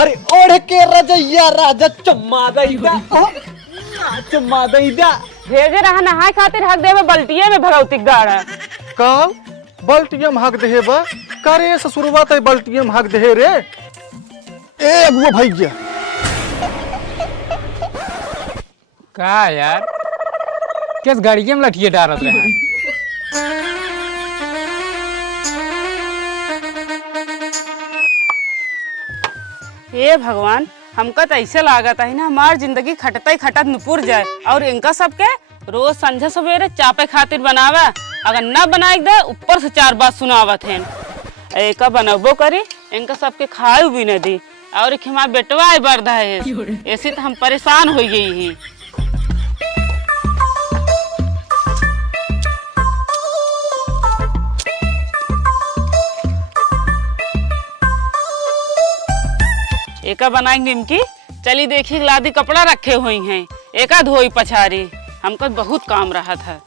अरे ओढ़ के रजैया राजा चुम्मा दैदा चुम्मा दैदा भेजे रहा नहाए खातिर हक देवे बल्टिये में भगवती गाड़ा का बल्टियम हक देहे बा करे ससुरवा तय बल्टियम हक देहे रे ए अगुआ भैया का यार किस गाड़ी में लठिए डारत रहे हैं? हे भगवान हमका तो ऐसे लागत है ना हमार जिंदगी खटता ही खटत नुपुर जाए और इनका सबके रोज संझे सवेरे चापे खातिर बनावे अगर न बनाए दे ऊपर से 4 बात सुनावत है एक बनबो करी इनका सबके खाए भी न दी और हमार बेटवा बर्दा है ऐसे तो हम परेशान हो गई ही। एका बनाएंगे निमकी चली देखी लादी कपड़ा रखे हुए हैं एका धोई पछारी हमको बहुत काम रहा था।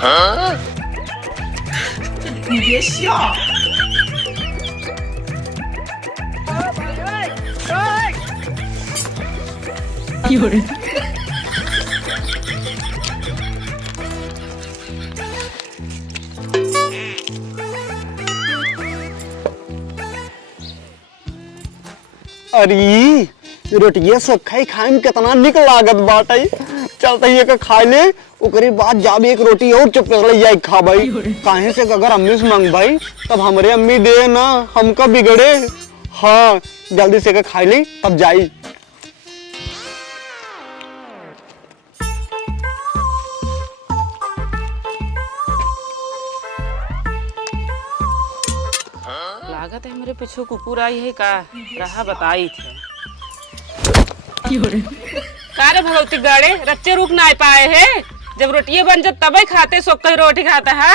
हाँ? ये क्या अरे रोटिया सब खाए में कितना निक लागत बाटे चलते ही एक खा ले ओकरे बाद जाब एक रोटी और चुप कर जाए खा भाई काहे से अगर अम्मी से मांग भाई तब हमारे अम्मी दे ना हमका बिगड़े। हाँ जल्दी से खा ले तब जाई। लागत है मेरे पीछे कुकुर आई है का रहा बताई थे कारे भगवती गाड़े रच्चे रुक ना पाए है जब रोटियां बन जाए तब ही खाते सो कहीं रोटी खाता है।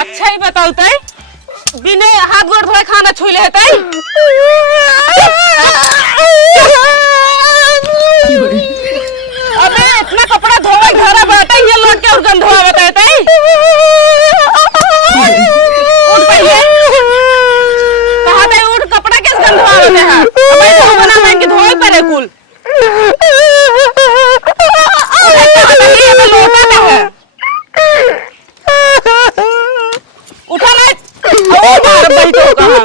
अच्छा ही बताओ तय बिना हाथ गोड़ धोए खाना छू ले तय अबे इतना कपड़ा धोए घर बैठे ये लौट के और गंधवा बताए तय उठ पहले कहा तय उठ कपड़ा किस गंधवा होते हैं अबे तो बना मैं कि धोए पड़े कुल उठा ले और भाई तो कहाँ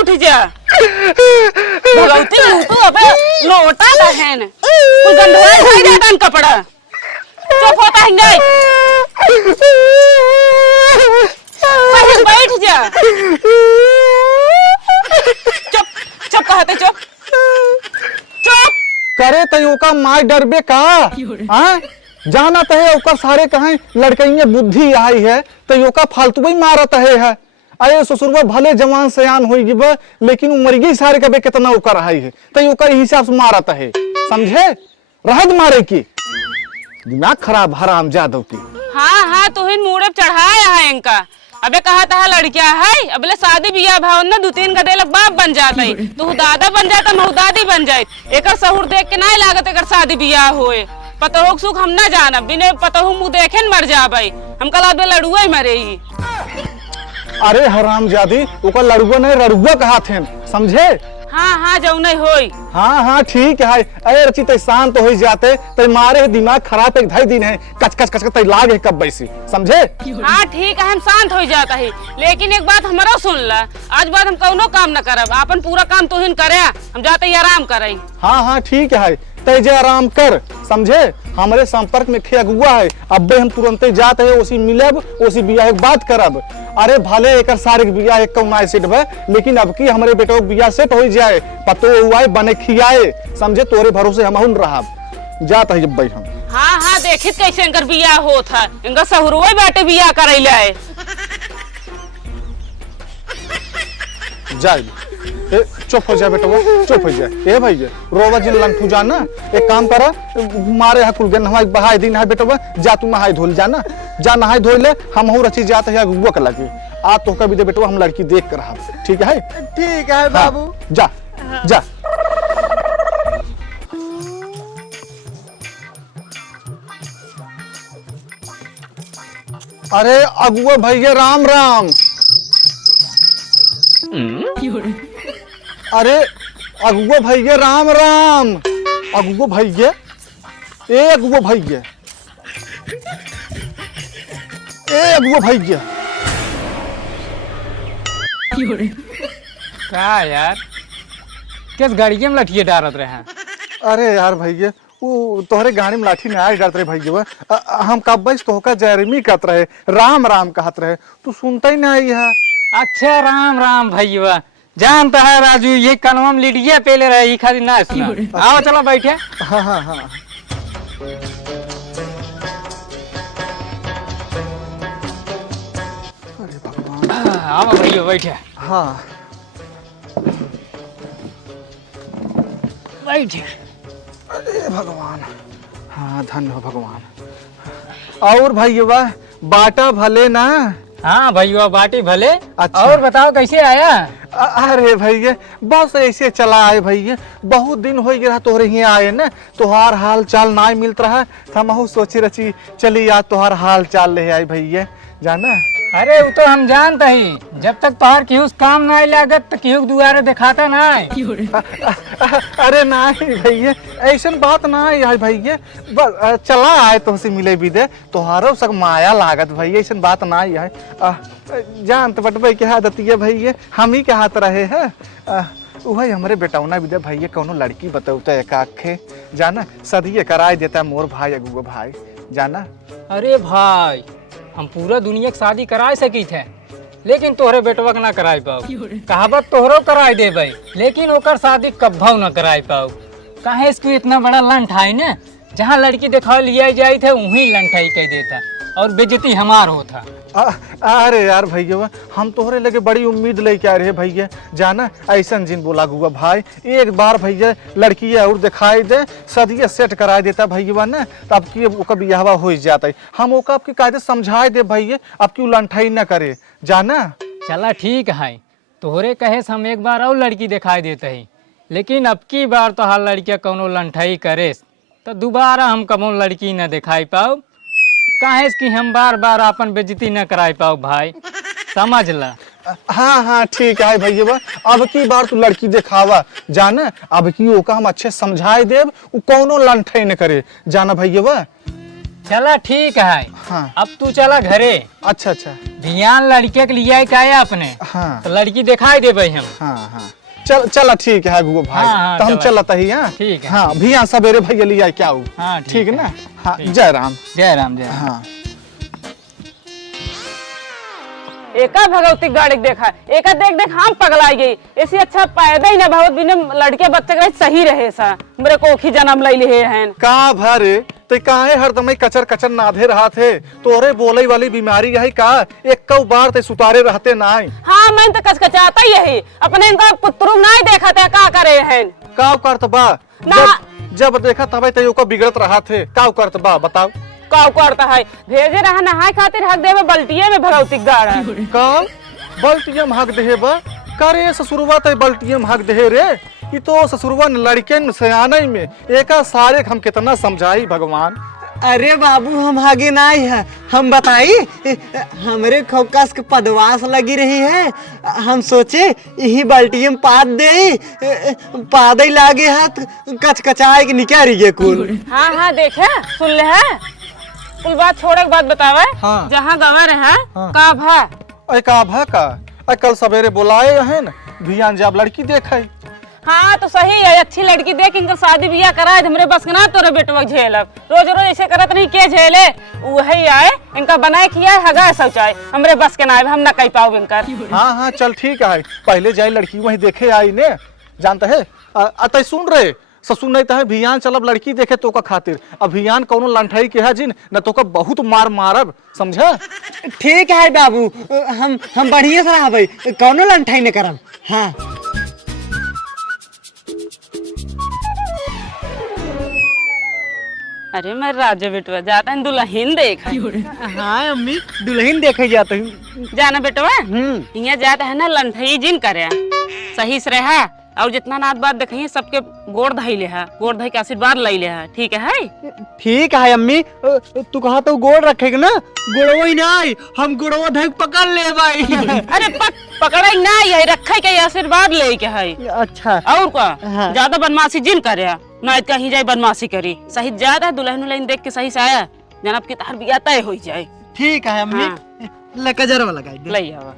उठ जा भगवती तू अबे लोटा बहन कोई गंधवा खाई जाता कपड़ा चुप होता है बैठ जा चुप चुप कहते चुप चुप करे तय का माय डरबे का हाँ जाना तहे ओकर सारे कहें लड़कइये बुद्धि आई है तय का फालतू ही मारत है अरे ससुरवा भले जवान सयान हो गिबे लेकिन उमरिये सारे कबे कितना ओकर आई है तय ओकर हिसाब से मारत है समझे रहद मारे की दिमाग खराब हराम जादव की। हाँ हाँ तो हिन मुड़े चढ़ाया है इनका अबे कहा था लड़किया है अबले शादी बियाह भाव ना 2-3 गदेलक बाप बन जाता है तू दादा बन जाता महू दादी बन जाए एकर सहूर देख के नहीं लागत एकर शादी बियाह होए पतोह सुख हम ना जाना बिने पतोह मुँह देखे न मर जाबे हम कल अबे लड़ुआ ही मरे ही। अरे हराम जादी ओकर लड़ुआ नहीं रड़ुआ कहा थे समझे। हाँ हाँ जाऊ नहीं होई हाँ हाँ ठीक है अरे रची तय शांत हो जाते तय मारे दिमाग खराब एक 2.5 दिन है कच कच कच तय लाग है कब बैसी समझे। हाँ ठीक है हम शांत हो जाता है लेकिन एक बात हमारा सुन ला आज बाद हम कौनो काम न करब अपन पूरा काम तो हिन करे हम जाते ही आराम करे। हाँ हाँ ठीक है तय जे आराम कर समझे हमारे संपर्क में खे अगुआ है अब्बे हम तुरंत जाते है उसी मिलब उसी बियाह बात करब। अरे भले एक सारे बियाह एक कौन सेट भे लेकिन अब की हमारे बेटो बियाह सेट हो जाए पतो हुआ बने खियाए समझे तोरे भरोसे हम रहा जाता है जब भाई हम। हाँ हाँ देखित कैसे इनकर बियाह होत है इनका सहुरुए बाटे बियाह करैले है जाए चुप हो जाए बेटा चुप हो जाए ए भैया रोवा जिन लंठू जाना एक काम करा मारे हा कुल गन हमारे बहाई दिन है बेटा जा तू नहाई धोल जाना जा नहाई धोल ले हम रची जाते है गुआ के लगे आ तो कभी दे बेटवा हम लड़की देख कर रहा, ठीक है? ठीक है बाबू। जा जा। अरे अगुआ भैया राम राम। अरे अगुआ भैया राम राम। अगुआ भैया, ए अगुआ भैया, ए अगुआ भैया। का यार किस गाड़िए में लठिए डारत रहे हैं? अरे यार भैया वो तोहरे गाड़ी में लाठी नहीं डरत रहे भैया। हम कब बस तोहका जैरमी कहत रहे, राम राम कहत रहे, तू सुनता ही नहीं है। अच्छा राम राम भैया, जानता है राजू ये कलम लिटिया पेले रहे खातिर ना सुना। आओ चलो बैठे। हाँ हाँ हाँ। अरे भगवान। आओ भैया बैठे। हाँ बैठे। अरे भगवान। हाँ धन्य हो भगवान। और भैया बाटा भले ना? हाँ भैया बाटी भले। अच्छा। और बताओ कैसे आया? अरे भैया बस ऐसे चला आए भैया, बहुत दिन हो गया तोहरे यहाँ आए न, तोहार हाल चाल ना मिलत रहा, हम सोची रची चली आज तोहार हाल चाल ले आए भैया, जाना। अरे वो तो हम जानते ही, जब तक तोहर केहू काम ना लागत तो केहू दुआरे दिखाता ना। अरे नहीं भैया ऐसा बात ना है भैया, बस चला आए तुमसे मिले भी दे, तोहारो सब माया लागत भैया, ऐसा बात ना है। जानत बटबे के हाथ है भैया, हम ही के हाथ रहे हैं। वही हमारे बेटौना भी दे भैया, कौनो लड़की बतौता एक आखे, जाना सदिये कराए देता मोर भाई अगुआ भाई, जाना। अरे भाई हम पूरा दुनिया की शादी कराए सकी थे, लेकिन तोहरे बेटवा के ना कराए पाओ। कहावत तोहरो कराए दे भाई, लेकिन ओकर शादी कब्भाव ना कराए पाओ। काहे इसको इतना बड़ा लंठाई ने, जहाँ लड़की दिखा लिया जाए थे वहीं लंठाई कह देता और बेइज्जती हमार होता। अरे यार भैया हम तोहरे लगे बड़ी उम्मीद लेके आ रहे भैया, जाना ऐसा जिन बोला गुआ भाई, एक बार भैया लड़की और दिखाई दे, सदिये सेट करा देता भैया न, तो अब की ओका बियाहवा हो जाता है, हम ओका आपकी कायदे समझाए दे भैया, अब की लंठाई न करे, जाना। चला ठीक है, तोहरे कहे हम एक बार और लड़की दिखाई देते ही, लेकिन अब की बार तो हाल लड़किया कौनो लंठाई करे तो दोबारा हम कौनो लड़की न दिखाई पाओ। काहे कि हम बार बार अपन बेइज्जती न कराई पाओ भाई, समझ ला। हाँ हाँ ठीक है भैया, अब की बार तू लड़की दिखावा, जाना अब की ओका हम अच्छे समझाए देव, वो कौनो लंठाई न करे, जाना भैया। चला ठीक है। हाँ। अब तू चला घरे। अच्छा अच्छा। ध्यान लड़के के लिए क्या है अपने। हाँ। तो लड़की दिखाई दे भाई हम। हाँ हाँ चला ठीक है गुआ भाई। हाँ, तो हम चलता ही। हाँ ठीक है। हाँ भैया सवेरे भैया लिया क्या हो। हाँ ठीक है ना। हाँ ठीक। जय राम। जय राम जय राम। हाँ एका भगवती गाड़ी देखा, एका देख देख हम पगलाई गई, ऐसी अच्छा पैदा ही ना बहुत बिना लड़के बच्चे के सही रहे सा, मेरे को ओखी जन्म ले लिए हैं। का भरे ते काहे हरदम कचर कचर नाधे रहा थे, तोरे बोले वाली बीमारी यही का, एक कौ बार ते सुतारे रहते नाई। हाँ मैं तो कचकचाता ही यही, अपने इनका पुत्रु नहीं देखा था का करे हैं। का करत बा, जब देखा तब ते ओको बिगड़त रहा थे, का करत बा बताओ। का करता है, भेजे रहा नहाए खातिर हक देवे बल्टिये में भगवती गाड़ा। का बल्टिये में हक देहे बा, करे ससुरवा ते बल्टिये में हक देहे रे, ये तो ससुरवा लड़के सयाने में एका सारे हम कितना समझाई भगवान। अरे बाबू हम आगे नहीं है, हम बताई हमरे खौकास के पदवास लगी रही है, हम सोचे यही बाल्टी में पाद दे, पाद ही लागे हाथ कचकचाए के निकाली गे कुल। हाँ हाँ देखे सुन ले है, कुल बात छोड़े के बात बतावे। हाँ। जहाँ गवा रहे हाँ। का भा अरे का भा का, कल सवेरे बुलाए हैं न, भियान जब लड़की देखे। हाँ तो सही है, अच्छी लड़की देख इनका शादी बियाह कराए, हमरे बस के ना तोरे बेटवा झेलब, रोज रोज ऐसे करत नहीं के झेले, वही आए इनका बनाए किया हगा शौचाए, हमरे बस के ना हम ना कह पाओ इनका। हाँ हाँ चल ठीक है, पहले जाए लड़की वहीं देखे आई ने, जानते है अतः सुन रहे ससुर नहीं तो भियान चलब लड़की देखे तो का खातिर, अभियान कौनो लंठाई के है जिन न तो का बहुत मार मारब, समझा। ठीक है बाबू, हम बढ़िया से रहबै, कौनो लंठाई न करब। हाँ अरे मैं राजा बेटवा जाता है दुल्हन देख। हाँ अम्मी दुल्हन देखे जाते हैं। जाना बेटवा यहाँ जाता है ना लंठई जिन करे सही से रहा और जितना नात बात देखे सबके गोड़ धई ले है, गोड़ धई के आशीर्वाद ले ले है। ठीक है ठीक है अम्मी। तू कहा तो गोड़ रखेगा ना, गोड़वा ही नहीं हम गोड़वा धक पकड़ ले भाई। अरे पकड़े ना है रखे के आशीर्वाद ले के है। अच्छा और का हाँ। ज्यादा बदमाशी जिन करे ना कहीं जाए बदमाशी करी सही ज्यादा दुल्हन उल्हन देख के सही से आया जनब की तार बिया तय हो जाए। ठीक है अम्मी। हाँ। लकजरवा लगाई दे। ले आवा।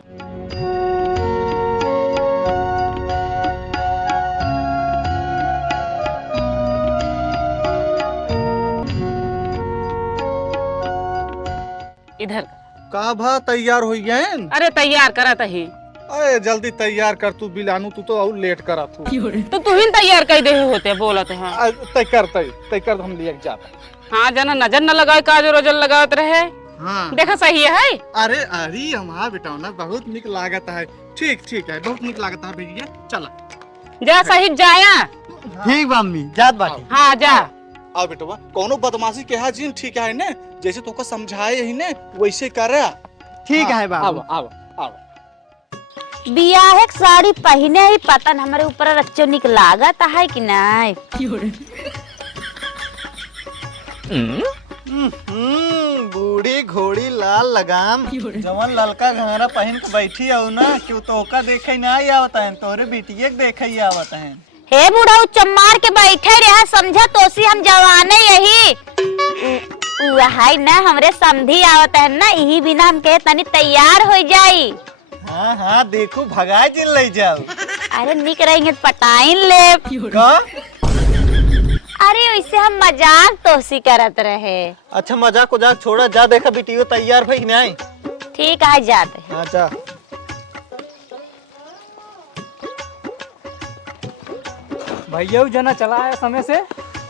इधर का भा तैयार हो गए? अरे तैयार करा तही अरे जल्दी तैयार कर तू बिलानू, तू तो और लेट करा तू। तो तू ही तैयार कर दे होते बोलत है। तय कर हम लिए जाते। हाँ जना नजर न लगाए काजल रोजल लगावत रहे। हाँ देखा सही है। अरे अरे हमारा बेटा ना बहुत निक लागत है। ठीक ठीक है बहुत निक लागत है भैया चला जा सही जाया। ठीक बा अम्मी जात बाटी। हाँ जा। आओ बेटवा कोनो बदमाशी के जिन ठीक है ने जैसे तोका समझाए ही ने वैसे कर। ठीक है बाबू। आओ बियाह के साड़ी पहने ही पता न हमारे ऊपर रच्चो निक लागत है कि नहीं। बूढ़ी घोड़ी लाल लगाम जवन ललका घारा पहन के बैठी हो ना क्यों तो का देखे ना आवत है, तोरे बेटिए के देखे ही आवत है। हे बूढ़ा चम्मार के बैठे रहा समझा तोसी हम जवाने यही वही ना हमरे समधी आवत है ना यही बिना हम कहे तनी तैयार हो जाई। हाँ हाँ देखो भगाए जिन ले जाओ। अरे निक रहेंगे पटाइन ले का? अरे वैसे हम मजाक तोसी करत रहे। अच्छा मजाक उजाक छोड़ा, जा देखा बेटियो तैयार भई नहीं। ठीक है जाते हैं। हाँ जा। भैया जना चला आया समय से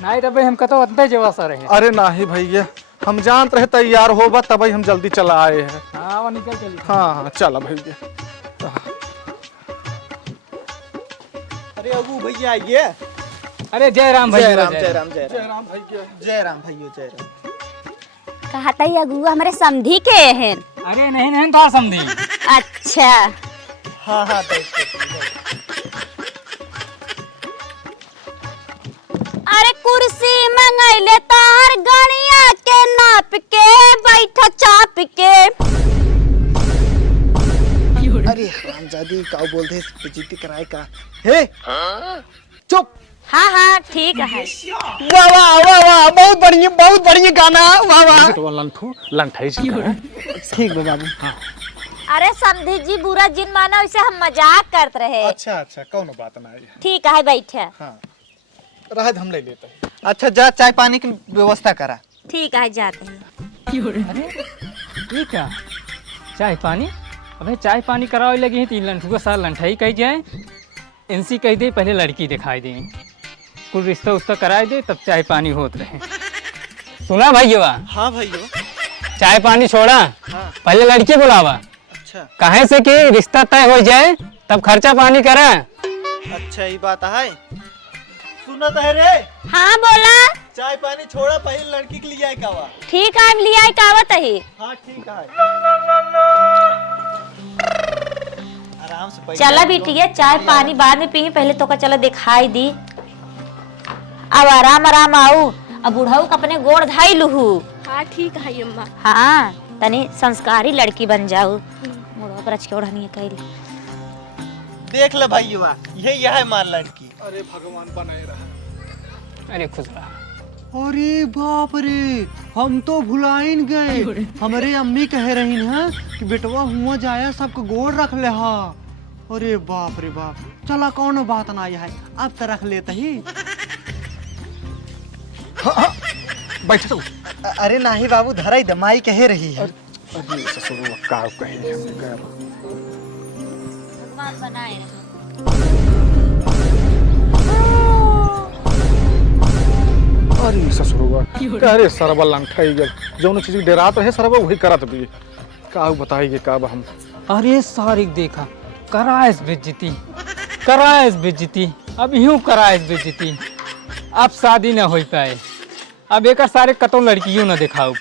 नहीं तब हम कतो अंते जेवा सा रहे। अरे नहीं भैया हम जानते रहे तैयार होगा तभी हम जल्दी चला आए हैं। हाँ वो निकल चली। हाँ चला भैया। अरे अबू भैया आइए। अरे जय राम भैया। जय राम जय राम जय जय राम राम भैया। जय राम भैया जय राम। कहता ही अगुआ हमारे समधी के हैं। अरे नहीं तो समझी। अच्छा हाँ हाँ अरे कुर्सी मंगैले तार गणिया के नाप के बैठा चाप के। अरे हरामजादी का बोलते बेइज्जती कराए का। हे चुप। हाँ हाँ ठीक है। वाह वाह वाह वाह बहुत बढ़िया गाना। वाह वाह लंठू लंठाई ठीक है बाबू। हाँ। अरे समधी जी बुरा जिन माना वैसे हम मजाक करते रहे। अच्छा अच्छा कौन बात नहीं। ठीक है बैठे। हाँ राहत हम ले लेते हैं। अच्छा जा चाय पानी की व्यवस्था करा। ठीक है जाते हैं। अरे ये क्या चाय पानी? अबे चाय पानी कराओ लगी तीन लंठू का साल लंठाई कही जाए इनसी कह दे पहले लड़की दिखाई दे कुल रिश्ता उस्ता कराए दे तब चाय पानी होत रहे। सुना भैया हाँ भैया। चाय पानी छोड़ा हाँ। पहले लड़की बुलावा। अच्छा काहे से कि रिश्ता तय हो जाए तब खर्चा पानी करे। अच्छा ये बात है। सुनत है रे। हाँ बोला। चाय पानी छोड़ा पहले लड़की के लिए आए कावा। ठीक है हम लिया कावत है। हाँ ठीक है। आराम से पैसा चला बिटिया चाय पानी बाद में पी पहले तो का चला दिखाई दी। अब आराम आराम आऊ अब बुढ़ाऊ का अपने गोड़ धाई लूहू। हाँ ठीक है अम्मा। हाँ तनी संस्कारी लड़की बन जाऊ। मुड़वा पर अच्छी ओढ़नी कैल। देख ले भैया यही है मार लड़की। अरे भगवान बनाए रहा। अरे खुश रहा। अरे बाप रे हम तो भुलाइन गए। हमारे अम्मी कह रही है कि बेटवा हुआ जाया सबको गोड़ रख ले। हाँ अरे बाप रे बाप। चला कौन बात ना है अब तो रख लेते ही। बैठ तो। अरे नहीं बाबू धराई दमाई कह रही है। अरे ससुर का कहे भगवान बनाए रहे। अरे ससुर अरे सरबा लंठाई गल जौन चीज डरात रहे सरबा वही करत भी का बताइए का हम। अरे सारिक देखा कराइस बेइज्जती अब यूं कराइस बेइज्जती अब शादी न हो पाए अब एक सारे कतो लड़कियों न दिखाओ।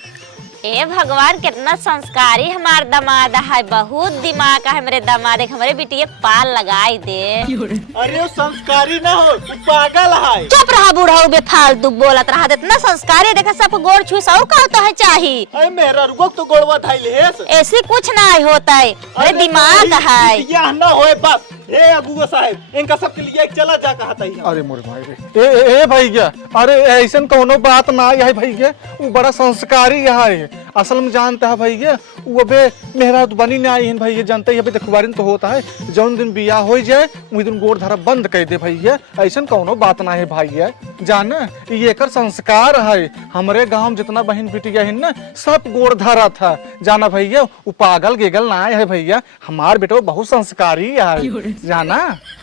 ए भगवान कितना संस्कारी हमार दामाद है, बहुत दिमाग है मेरे दामाद, हमारे बिटिया पाल लगाई दे। अरे वो संस्कारी ना हो, वो पागल है। चुप रहा बूढ़ा बेफालतू बोलत रहा, इतना संस्कारी देखा सब गोड़ छूस और कहता है चाहिए। अरे मेरा रुको तो गोड़वा धाइले है। ऐसे कुछ ना होता है, अरे दिमाग है। यह ना होए बस। हे अबुआ साहब, इनका सबके लिए एक चला जा कहता ही। अरे मोरे भाई रे, ए भैया, अरे ऐसन कोनो बात ना है भैया, वो बड़ा संस्कारी है। असल में जानता है भैया, वो अबे मेहरा बनी ना आई है भैया, जानते ही अबे देखवारिन तो होता है, जौन दिन बियाह हो जाए वही दिन गोड़ धरा बंद कर दे भैया। ऐसन कोनो बात ना है भैया, जान ये एकर संस्कार है। हमारे गांव में जितना बहन बिटिया है ना, सब गोड़ धरा था, जाना भैया। वो पागल गेगल ना है भैया, हमार बेटा बहुत संस्कारी है, जाना।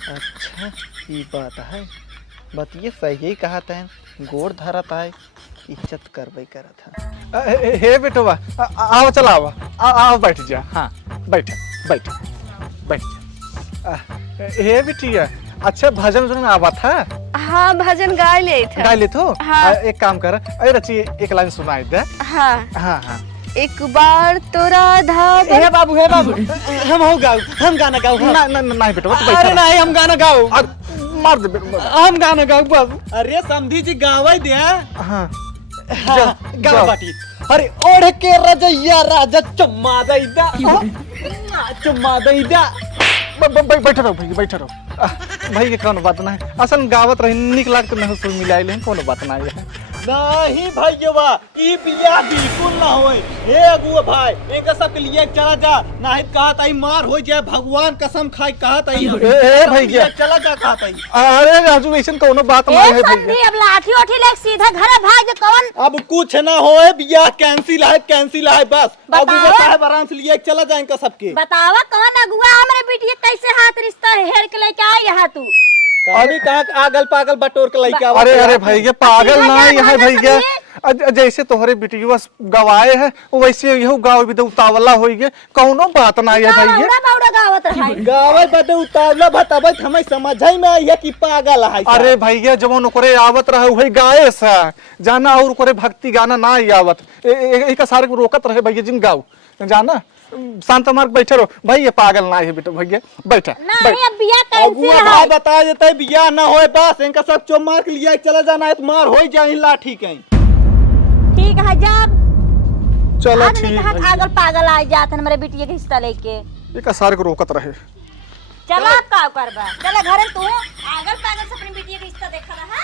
अच्छा ये बात है, बतिए सही कहा था, गोड़ धरत है, इज्जत करबे करत है। हे बेटवा, आओ चला आओ बैठ जा। हाँ बैठ बैठ बैठ जा। हे बेटिया, अच्छा भजन वजन आवा था? हाँ भजन गा ले था। गा ले तो? हाँ। एक काम कर, अरे रची एक लाइन सुनाई दे। हाँ हाँ हाँ। एक बार तो राधा हे बाबू हम हो गाओ, हम गाना गाओ। ना ना नहीं बेटवा, तू अरे बैठ। नहीं, हम गाना गाओ। मार दे बेटवा। हम गाना गाओ बस। अरे समझी जी गावे दे। हाँ गाओ बाटी। अरे ओढ़ के रजैया राजा चुम्मा दैदा, चुम्मा दैदा। बैठ रहो भैया, बैठ रहो। भाई कौन बात ना है, असल गावत रही निक लाग तो नहीं सुन मिलाए लेकिन कोनो बात ना है। नहीं भैया, ई बियाह बिल्कुल ना होए। हे अगुआ भाई, इनका सब के लिए चला जा, नहीं कहा ताई मार हो जाए, भगवान कसम खाई कहा ताई। ए भैया, चला जा कहा ताई। अरे राजू ऐसन कोनो बात ना है भैया। संधि अब लाठी उठी ले सीधा घर भाग जा। कौन अब कुछ ना होए, बियाह कैंसिल है बस। बताओ। अगुआ साहब आराम से लिए चला जाए इनका सबके। बतावा कौन अगुआ हमरे बिटिया कैसे हाथ रिश्ता हेर के लेके आई यहाँ तू? अभी कहा आगल पागल बटोर के लइका। अरे भैया पागल ना है भैया, जैसे तोहरे बिटिया गवाए है वैसे यही गाँव भी उतावला हो गए, कौनो बात ना है भैया। बावड़ा गावत रहा। गावे बदे उतावला बतावे, हमें समझ में आई है कि पागल है। अरे भैया जब ओकरे आवत रहे वही गाए सा जाना, और ओकरे भक्ति गाना ना आवत, एक सारे को रोकत रहे भैया जिन गाओ, जाना। शांत मार्ग बैठे रहो भाई, ये पागल ना है बेटा भैया, बैठा। नहीं अब बियाह कैंसिल अगुआ है। भाई बता देते बियाह ना होए बस, इनका सब चो मार के लिए चला जाना है, तो मार हो जाए लाठी कहीं। ठीक है जब चलो हमने ठीक कहा है, पागल पागल आ जाते हमारे बिटिया के हिस्सा लेके। एक सारे को रोकत रहे। चलो अब का करबा, चलो घर तू पागल पागल से अपनी बिटिया के हिस्सा देखा रहा।